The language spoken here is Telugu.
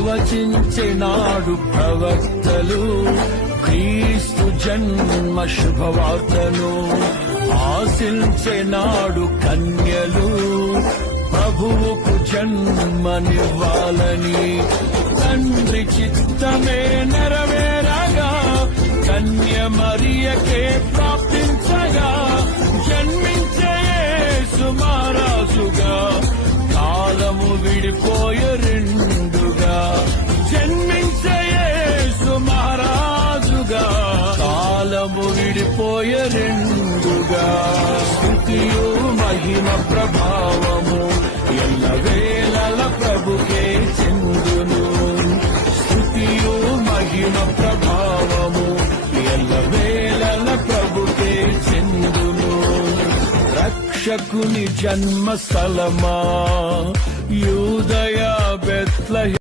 ప్రవచించినాడు ప్రవక్తలు, క్రీస్తు జన్మ శుభవార్తను ఆశించినాడు కన్యలు, ప్రభువుకు జన్మనివ్వాలని తండ్రి చిత్తమే నెరవేరగా, కన్య మరియకే ప్రాప్తించగా, జన్మించే యేసు మహారాజుగా, కాలము విడిపోయే రెండుగా, జన్మించే యేసు మహారాజుగా, కాలము విడిపోయే రెండుగా. స్తుతియు మహిమ ప్రభావము ఎల్లవేళల ప్రభుకే చెందును, స్తుతియు మహిమ ప్రభావము ఎల్లవేళల ప్రభుకే చెందును. రక్షకుని జన్మస్థలమా యూదయ బెత్లెహేము,